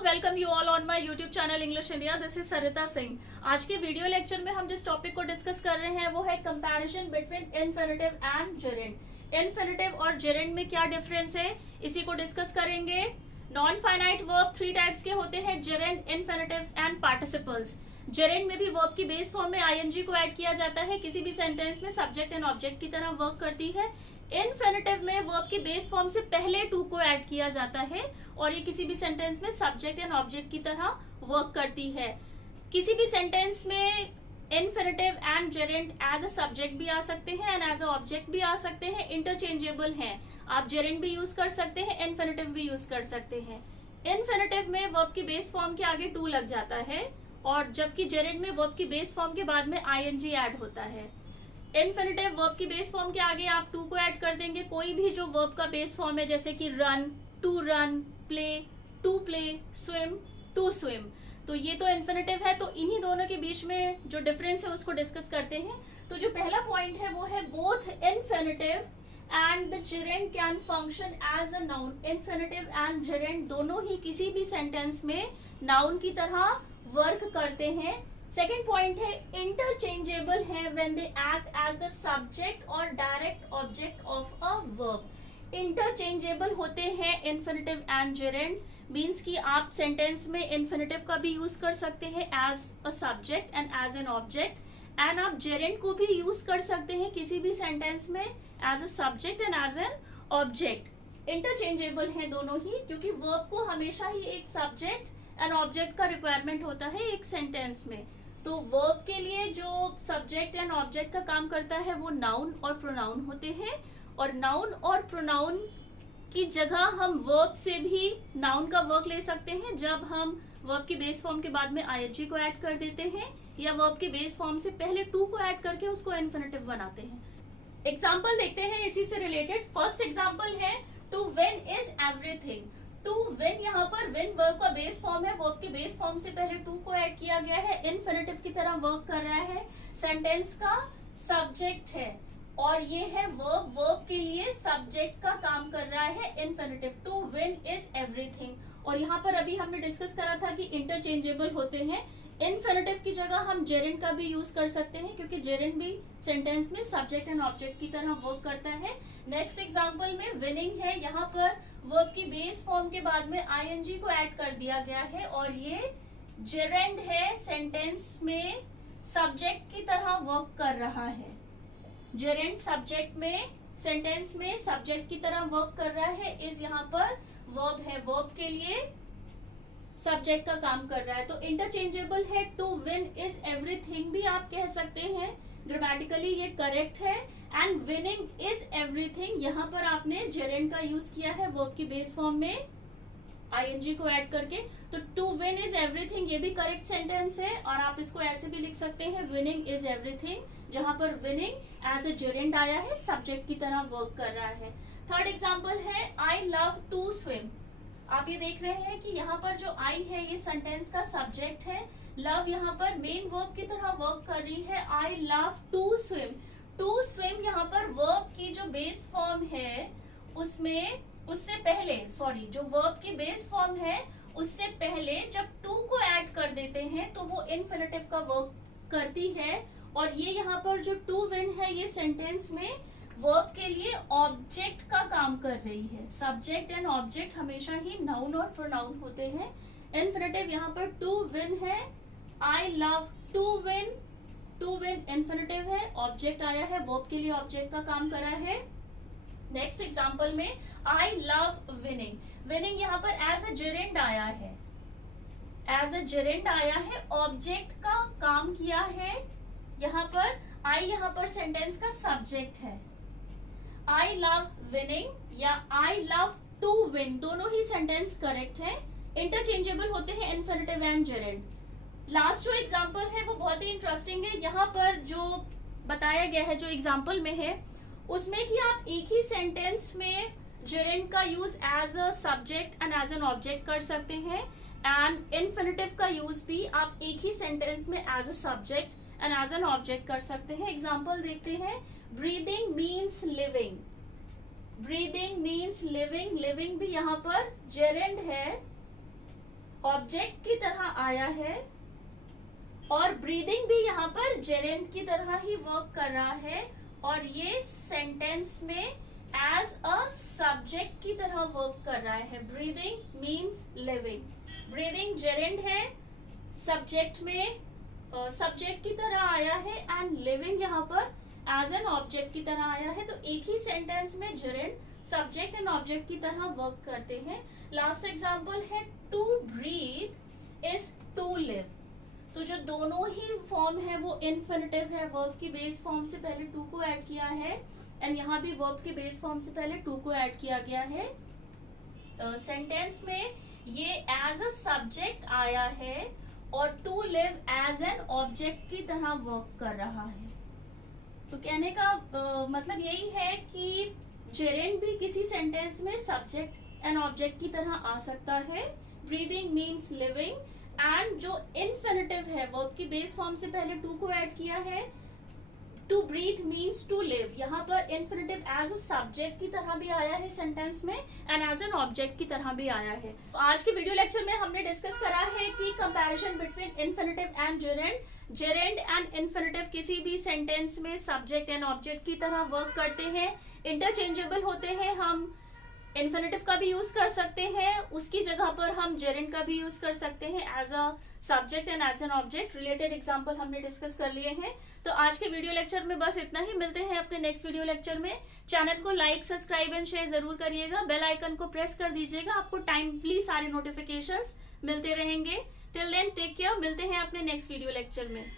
Welcome you all on my YouTube channel English India. This is Sarita Singh. आज के video lecture में हम जिस टॉपिक को डिस्कस कर रहे हैं वो है comparison between infinitive and gerund. Infinitive और जेरेंड में क्या डिफरेंस है, इसी को डिस्कस करेंगे। नॉन फाइनाइट वर्ब 3 टाइप्स के होते हैं, जेरेंड, इन्फिनिटिव्स एंड पार्टिसिपल्स। जेरेंड में भी वर्ब की बेस फॉर्म में आईएनजी को ऐड किया जाता है, किसी भी सेंटेंस में सब्जेक्ट एंड ऑब्जेक्ट की तरह वर्क करती है। इन्फिनिटिव में वर्ब की बेस फॉर्म से पहले टू को ऐड किया जाता है और ये किसी भी सेंटेंस में सब्जेक्ट एंड ऑब्जेक्ट की तरह वर्क करती है। किसी भी सेंटेंस में infinitive and gerund as a subject भी आ सकते हैं एंड एज अ ऑब्जेक्ट भी आ सकते हैं, इंटरचेंजेबल हैं। आप जेरेंड भी यूज कर सकते हैं, इन्फिनिटिव भी यूज कर सकते हैं। इन्फिनिटिव में वर्ब की बेस फॉर्म के आगे टू लग जाता है और जबकि जेरेंड में वर्ब की बेस फॉर्म के बाद में आईएनजी ऐड होता है। इन्फिनिटिव वर्ब की बेस फॉर्म के आगे आप टू को ऐड कर देंगे, कोई भी जो वर्ब का बेस फॉर्म है, जैसे कि run, to play, swim, to swim, तो ये तो इन्फिनिटिव है। तो इन्हीं दोनों के बीच में जो डिफरेंस है उसको डिस्कस करते हैं। तो जो पहला पॉइंट है वो है both infinitive and the gerund can function as a noun. Infinitive and gerund दोनों ही किसी भी सेंटेंस में नाउन की तरह वर्क करते हैं। सेकेंड पॉइंट है इंटरचेंजेबल है when they act as the subject और direct object of a verb. Interchangeable होते हैं इन्फिनिटिव एंड जेरेंड, मीन्स कि आप सेंटेंस में इन्फिनिटिव का भी यूज कर सकते हैं as a subject and as an object, and आप जेरेंड को भी यूज कर सकते हैं किसी भी सेंटेंस में as a subject and as an object. Interchangeable हैं दोनों ही, क्योंकि वर्ब को हमेशा ही एक सब्जेक्ट एंड ऑब्जेक्ट का रिक्वायरमेंट होता है एक सेंटेंस में। तो वर्ब के लिए जो सब्जेक्ट एंड ऑब्जेक्ट का काम करता है वो नाउन और प्रोनाउन होते हैं, और नाउन और प्रोनाउन की जगह हम वर्ब से भी नाउन का वर्क ले सकते हैं जब हम वर्ब की बेस फॉर्म के बाद में आईएनजी को ऐड कर देते हैं या वर्ब के बेस फॉर्म से पहले टू को ऐड करके उसको इन्फिनिटिव बनाते हैं। एग्जाम्पल देखते हैं इसी से रिलेटेड। फर्स्ट एग्जाम्पल है to win is everything. To win, यहाँ पर विन वर्ब का बेस फॉर्म है, वर्ब के बेस फॉर्म से पहले टू को ऐड किया गया है, इन्फिनिटिव की तरह वर्क कर रहा है, सेंटेंस का सब्जेक्ट है और ये है वर्ब, वर्ब के लिए सब्जेक्ट का काम कर रहा है infinitive. To win is everything. और यहाँ पर अभी हमने डिस्कस करा था कि इंटरचेंजेबल होते हैं, इन्फिनिटिव की जगह हम जेरेंड का भी यूज कर सकते हैं क्योंकि जेरेंड भी सेंटेंस में सब्जेक्ट एंड ऑब्जेक्ट की तरह वर्क करता है। नेक्स्ट एग्जांपल में विनिंग है, यहाँ पर वर्ब की बेस फॉर्म के बाद में आईएनजी को ऐड कर दिया गया है और ये जेरेंड है, सेंटेंस में सब्जेक्ट की तरह वर्क कर रहा है। जेरेंड सब्जेक्ट में, सेंटेंस में सब्जेक्ट की तरह वर्क कर रहा है, इस यहाँ पर वर्ब है, वर्ब के लिए सब्जेक्ट का काम कर रहा है। तो इंटरचेंजेबल है, टू विन इज एवरीथिंग भी आप कह सकते हैं, ग्रामेटिकली ये करेक्ट है। एंड विनिंग इज एवरीथिंग, यहाँ पर आपने जेरेंड का यूज किया है वर्ब की बेस फॉर्म में आईएनजी को ऐड करके, तो टू विन इज एवरीथिंग ये भी करेक्ट सेंटेंस है। और आप इसको ऐसे भी लिख सकते हैं विनिंग इज एवरीथिंग, जहां पर विनिंग एज ए जेरेंड आया है, सब्जेक्ट की तरह वर्क कर रहा है। थर्ड एग्जाम्पल है आई लव टू स्विम। आप ये देख रहे हैं कि यहाँ पर जो आई है ये सेंटेंस का सब्जेक्ट है, लव यहाँ पर मेन वर्ब की तरह वर्क कर रही है। I love to swim. To swim यहाँ पर वर्ब की जो बेस फॉर्म है उसमें, उससे पहले, सॉरी, जो वर्ब की बेस फॉर्म है उससे पहले जब टू को ऐड कर देते हैं तो वो इन्फिनिटिव का वर्क करती है। और ये यहाँ पर जो टू विन है ये सेंटेंस में वर्ब के लिए ऑब्जेक्ट का काम कर रही है। सब्जेक्ट एंड ऑब्जेक्ट हमेशा ही नाउन और प्रोनाउन होते हैं। इन्फिनिटिव यहाँ पर टू विन है, I love to win, to win infinitive है, ऑब्जेक्ट आया है, वर्ब के लिए ऑब्जेक्ट का काम करा है। नेक्स्ट एग्जाम्पल में आई लव विनिंग। विनिंग यहाँ पर एज अ जेरेंड आया है, एज अ जेरेंड आया है, ऑब्जेक्ट का काम किया है। यहाँ पर आई यहाँ पर सेंटेंस का सब्जेक्ट है। आई लव विनिंग या आई लव टू विन दोनों ही सेंटेंस करेक्ट है। इंटरचेंजेबल होते हैं इन्फिनिटिव एंड जेरेंड। लास्ट जो एग्जाम्पल है वो बहुत ही इंटरेस्टिंग है। यहाँ पर जो बताया गया है, जो एग्जाम्पल में है उसमें कि आप एक ही सेंटेंस में जेरेंड का use as a subject and as an object कर सकते हैं, एंड इन्फिनिटिव का यूज भी आप एक ही सेंटेंस में as a subject and as an object कर सकते हैं। एग्जाम्पल देखते हैं। Breathing means living, breathing means living, living भी यहाँ पर जेरेंड है ऑब्जेक्ट की तरह आया है और ब्रीदिंग भी यहाँ पर जेरेंड की तरह ही वर्क कर रहा है और ये सेंटेंस में एज अ सब्जेक्ट की तरह वर्क कर रहा है। Breathing means living, breathing gerund है, सब्जेक्ट में सब्जेक्ट की तरह आया है एंड लिविंग यहाँ पर एज एन ऑब्जेक्ट की तरह आया है। तो एक ही सेंटेंस में जेरेंड सब्जेक्ट एंड ऑब्जेक्ट की तरह वर्क करते हैं। लास्ट एग्जांपल है to breathe is to live. तो जो दोनों ही फॉर्म है वो इन्फिनिटिव है, वर्ब की बेस फॉर्म से पहले टू को ऐड किया है एंड यहाँ भी वर्ब की बेस फॉर्म से पहले टू को ऐड किया गया है। सेंटेंस में ये एज अ सब्जेक्ट आया है और to live as an object की तरह वर्क कर रहा है। तो कहने का मतलब यही है कि जेरेंड भी किसी सेंटेंस में सब्जेक्ट एंड ऑब्जेक्ट की तरह आ सकता है। ब्रीदिंग मीन्स लिविंग एंड जो इन्फिनिटिव है वर्ब की बेस फॉर्म से पहले टू को ऐड किया है। To breathe means to live, यहाँ पर इन्फिनिटिव एज अ सब्जेक्ट की तरह भी आया है सेंटेंस में एंड एज एन ऑब्जेक्ट की तरह भी आया है। तो आज के वीडियो लेक्चर में हमने डिस्कस करा है कि comparison between infinitive and gerund. Gerund and infinitive किसी भी सेंटेंस में सब्जेक्ट एंड ऑब्जेक्ट की तरह वर्क करते हैं, इंटरचेंजेबल होते हैं। हम इन्फिनिटिव का भी यूज कर सकते हैं, उसकी जगह पर हम जेरेंड का भी यूज कर सकते हैं as a subject and as an object. Related example हमने डिस्कस कर लिए हैं। तो आज के वीडियो लेक्चर में बस इतना ही, मिलते हैं अपने नेक्स्ट वीडियो लेक्चर में। चैनल को लाइक, सब्सक्राइब एंड शेयर जरूर करिएगा, बेल आइकन को प्रेस कर दीजिएगा, आपको टाइमली सारे नोटिफिकेशंस मिलते रहेंगे। टिल देन टेक केयर, मिलते हैं अपने नेक्स्ट वीडियो लेक्चर में।